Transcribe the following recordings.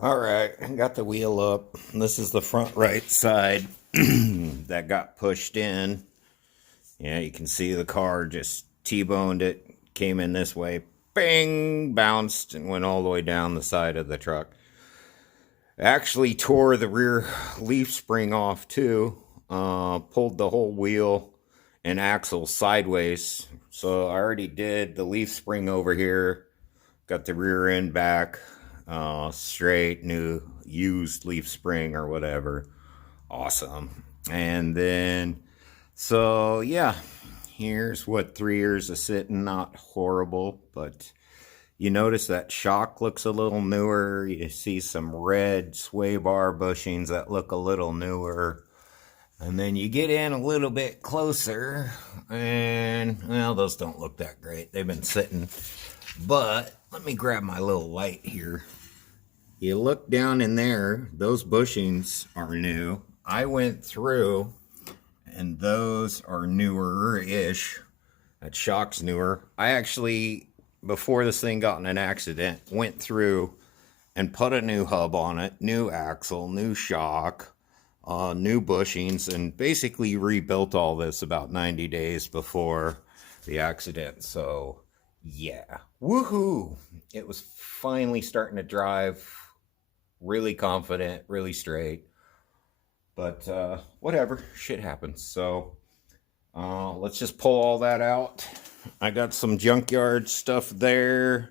All right, I got the wheel up. This is the front right side that got pushed in. Yeah, you can see the car just T-boned it, came in this way, bang, bounced, and went all the way down the side of the truck. Actually tore the rear leaf spring off too. Pulled the whole wheel and axle sideways. So I already did the leaf spring over here. Got the rear end back, straight, new, used leaf spring or whatever. Awesome. And then, so yeah, here's what 3 years of sitting. Not horrible, but you notice that shock looks a little newer. You see some red sway bar bushings that look a little newer. And then you get in a little bit closer, and, well, those don't look that great. They've been sitting. But let me grab my little light here. You look down in there, those bushings are new. I went through, and those are newer-ish. That shock's newer. I actually, before this thing got in an accident, went through and put a new hub on it, new axle, new shock, new bushings, and basically rebuilt all this about 90 days before the accident. So yeah, woohoo! It was finally starting to drive really confident, really straight. But whatever, shit happens. So let's just pull all that out. I got some junkyard stuff there.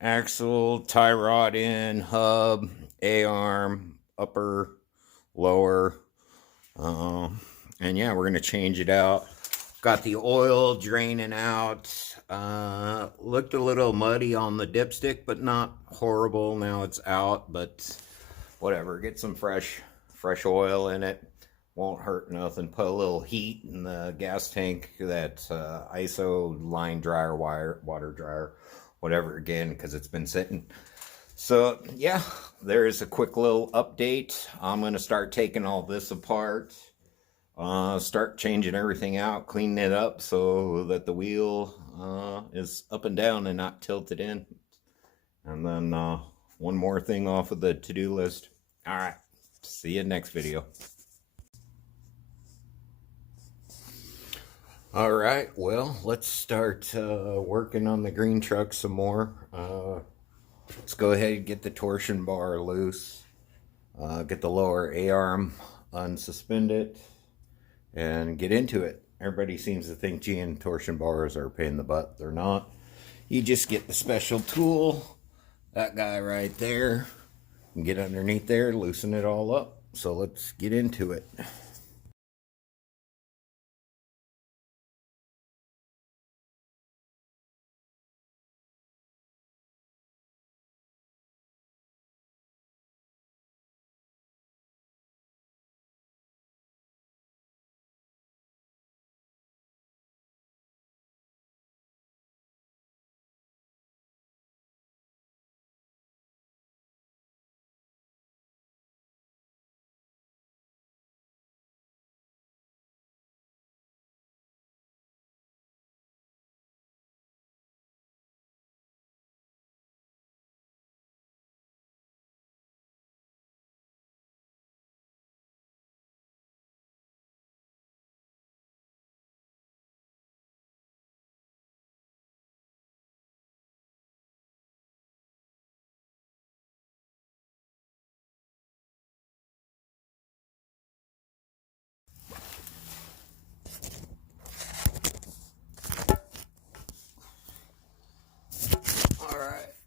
Axle, tie rod in, hub, A-arm, upper, lower. And yeah, we're going to change it out. Got the oil draining out. Looked a little muddy on the dipstick, but not horrible. Now it's out, but whatever. Get some fresh oil in it. Won't hurt nothing. Put a little heat in the gas tank, that ISO line dryer, water dryer, whatever, again, because it's been sitting. So yeah, there's a quick little update. I'm going to start taking all this apart. Start changing everything out, cleaning it up so that the wheel is up and down and not tilted in. And then one more thing off of the to-do list. All right, see you next video. All right, well, let's start working on the green truck some more. Let's go ahead and get the torsion bar loose. Get the lower A-arm unsuspended and get into it. Everybody seems to think GN torsion bars are a pain in the butt. They're not. You just get the special tool, that guy right there, and get underneath there, loosen it all up. So let's get into it.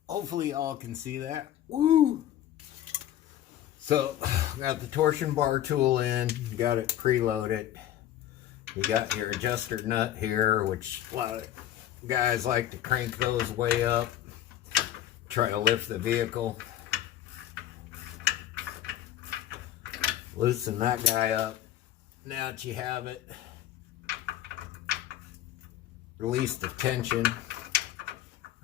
Hopefully y'all can see that. Woo! So, got the torsion bar tool in, got it preloaded. You got your adjuster nut here, which a lot of guys like to crank those way up, try to lift the vehicle. Loosen that guy up. Now that you have it, release the tension.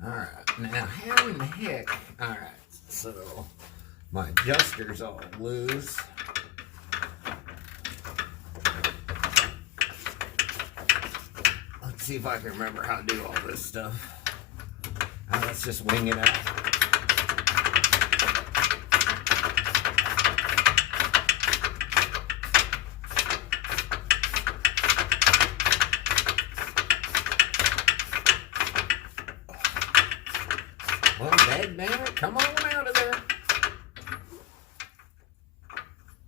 Alright, now how in the heck, alright, so my adjuster's all loose. Let's see if I can remember how to do all this stuff. Let's just wing it out. Come on out of there.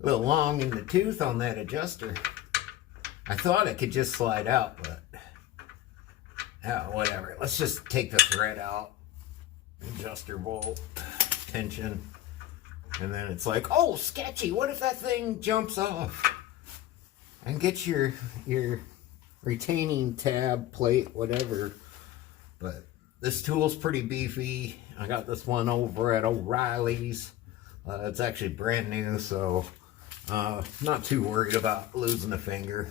A little long in the tooth on that adjuster. I thought it could just slide out, but whatever. Let's just take the thread out. Adjuster bolt, tension, and then it's like, oh, sketchy. What if that thing jumps off? And get your retaining tab, plate, whatever. But this tool's pretty beefy. I got this one over at O'Reilly's. It's actually brand new, so not too worried about losing a finger.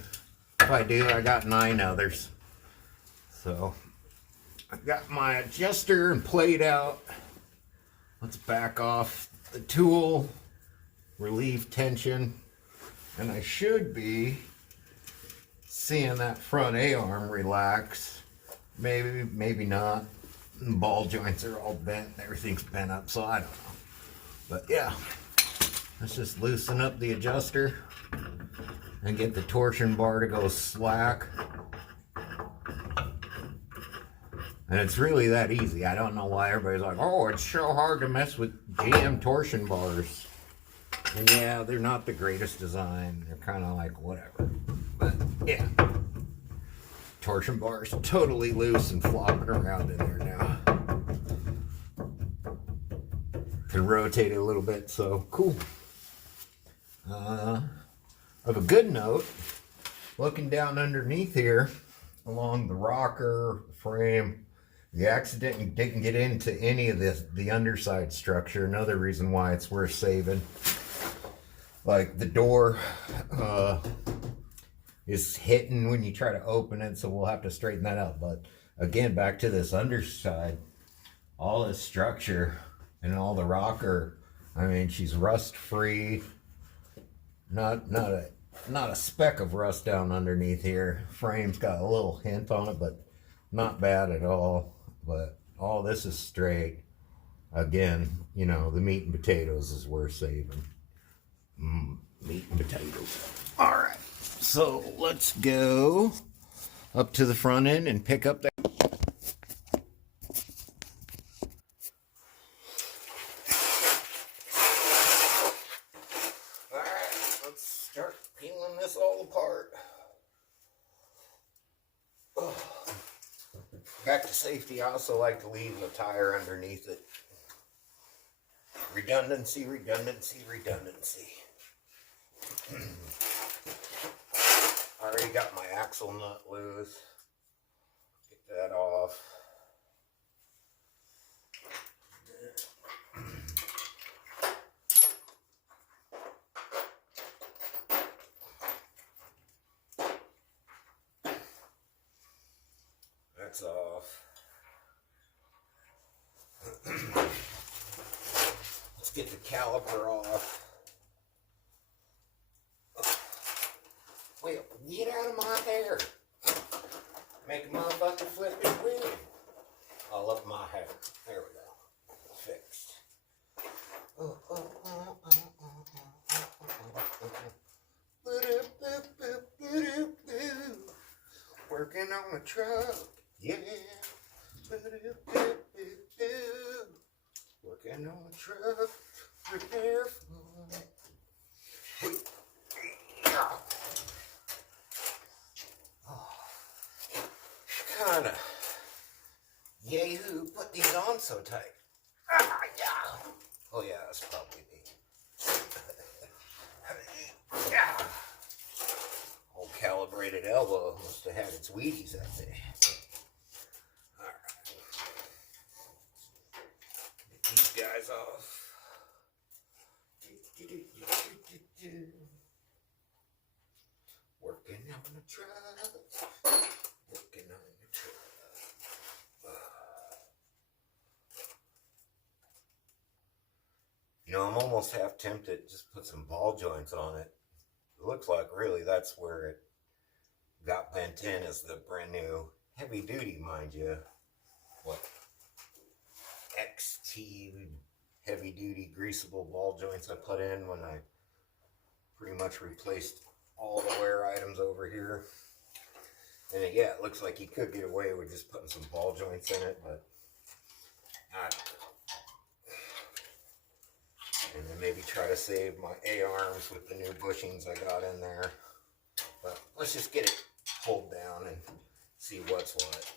If I do, I got 9 others. So I got my adjuster and plate out. Let's back off the tool, relieve tension, and I should be seeing that front A-arm relax. Maybe, maybe not. The ball joints are all bent and everything's bent up, so I don't know. But yeah, let's just loosen up the adjuster and get the torsion bar to go slack. And it's really that easy. I don't know why everybody's like, oh, it's so hard to mess with GM torsion bars. And yeah, they're not the greatest design. They're kind of like whatever. But yeah, torsion bars totally loose and flopping around in there now. Can rotate it a little bit, so cool. Of a good note, looking down underneath here, along the rocker frame, you accidentally didn't get into any of the underside structure. Another reason why it's worth saving. Like the door is hitting when you try to open it, so we'll have to straighten that out. But again, back to this underside, all this structure and all the rocker. I mean, she's rust free. Not a speck of rust down underneath here. Frame's got a little hint on it, but not bad at all. But all this is straight. Again, you know, the meat and potatoes is worth saving. Meat and potatoes. All right, so let's go up to the front end and pick up that. All right, let's start peeling this all apart. Back to safety, I also like to leave the tire underneath it. Redundancy, redundancy, redundancy. I already got my axle nut loose. Get that off. That's off. Let's get the caliper off. Wait, get out of my hair. Make a motherfucker flip his wig. All up my hair. There we go. Fixed. Working on the truck. Yeah. Working on the truck. Prepare for. Kinda. Yahoo, put these on so tight. Yeah. Oh yeah, that's probably me. Yeah. Old calibrated elbow must have had its Wheaties that day. Alright. Get these guys off. Working on the truck. Working on the truck. You know, I'm almost half tempted to just put some ball joints on it. It looks like really that's where it got bent in, is the brand new heavy duty, mind you. What? XT heavy duty greasable ball joints I put in when I pretty much replaced all the wear items over here. And yeah, it looks like you could get away with just putting some ball joints in it, but I don't know. and maybe try to save my A-arms with the new bushings I got in there. But let's just get it pulled down and see what's what.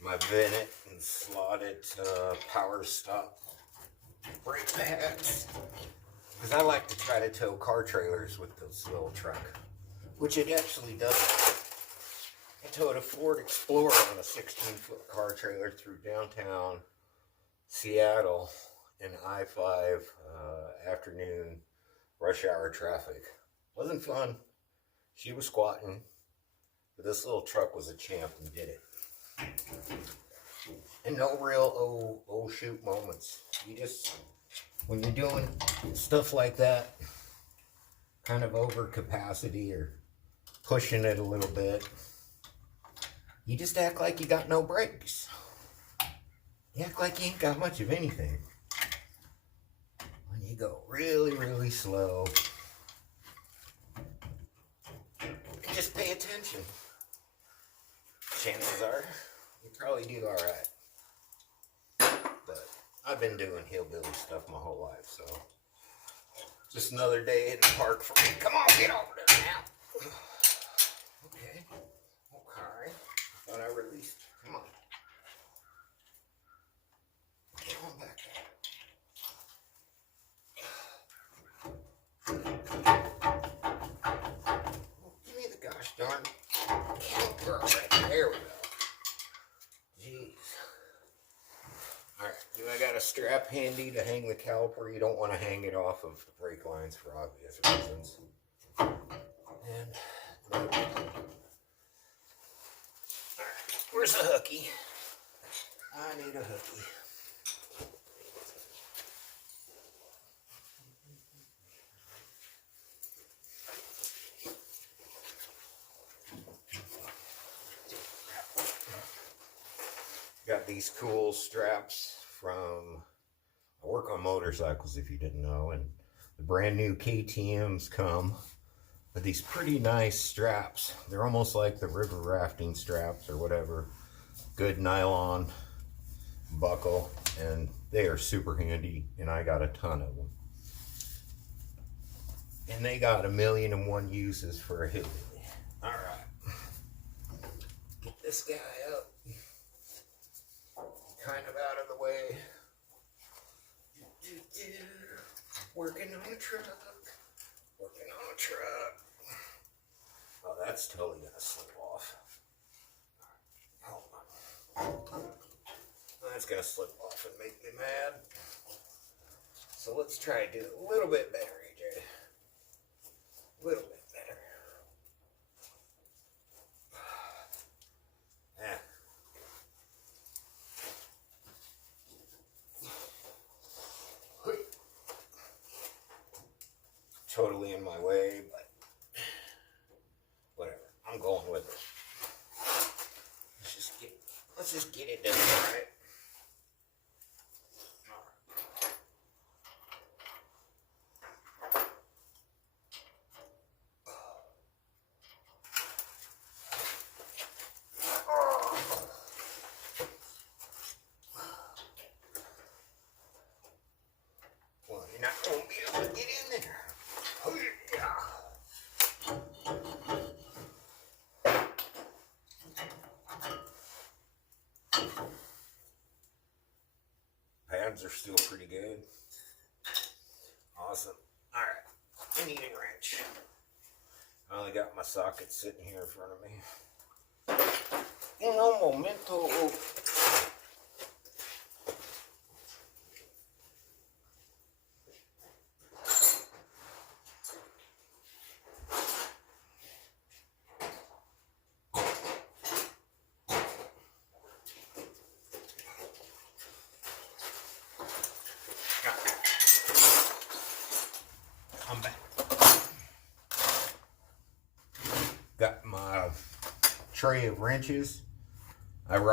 My Bennett and slotted power stop brake pads. Because I like to try to tow car trailers with this little truck, which it actually does. I towed a Ford Explorer on a 16-foot car trailer through downtown Seattle in I-5 afternoon rush hour traffic. Wasn't fun. She was squatting, but this little truck was a champ and did it. And no real oh shoot moments. You just, when you're doing stuff like that, kind of over capacity or pushing it a little bit, you just act like you got no brakes. You act like you ain't got much of anything. When you go really, really slow, and just pay attention. Chances are, you probably do alright. But I've been doing hillbilly stuff my whole life, so just another day in the park for me. Come on, get over there now. Okay. Okay. Thought I released. Come on. Get on back there. Oh, give me the gosh darn caliper right there. We go. Jeez. Alright, do I got a strap handy to hang the caliper? You don't want to hang it off of the brake lines for obvious reasons. And alright, where's the hooky? I need a hooky. Got these cool straps from, I work on motorcycles if you didn't know, and the brand new KTMs come with these pretty nice straps. They're almost like the river rafting straps or whatever. Good nylon buckle, and they are super handy, and I got a ton of them. And they got 1,000,001 uses for a hillbilly. Alright. Get this guy up. Kind of out of the way. Working on a truck. Working on a truck. Oh, that's totally gonna slip off. Hold on. That's gonna slip off and make me mad. So let's try to do it a little bit better, AJ. A little bit better. Yeah. Totally in my way, but whatever. I'm going with it. Let's just get it done, alright? Well, you're not going to be able to get in there. Pads are still pretty good. Awesome. Alright. I need a wrench. I only got my socket sitting here in front of me. Un momento. I'm back. Got my tray of wrenches.